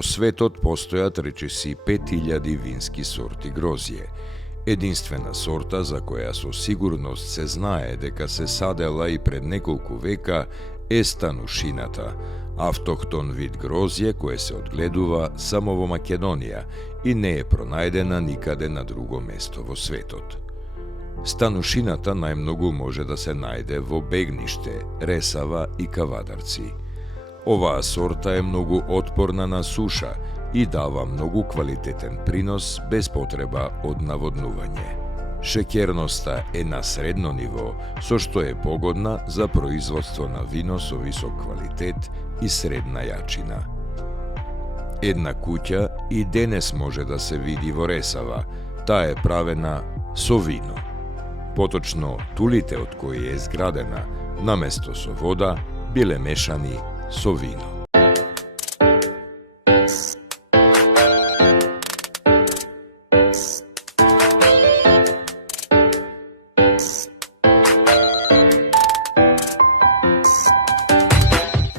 Во светот постојат речиси 5000 вински сорти грозје. Единствена сорта за која со сигурност се знае дека се садела и пред неколку века е станушината, автохтон вид грозје кое се одгледува само во Македонија и не е пронајдена никаде на друго место во светот. Станушината најмногу може да се најде во Бегниште, Ресава и Кавадарци. Оваа сорта е многу отпорна на суша и дава многу квалитетен принос без потреба од наводнување. Шеќерноста е на средно ниво, со што е погодна за производство на вино со висок квалитет и средна јачина. Една куќа и денес може да се види во Ресава, таа е правена со вино. Поточно, тулите од кои е изградена, наместо со вода, биле мешани со вино.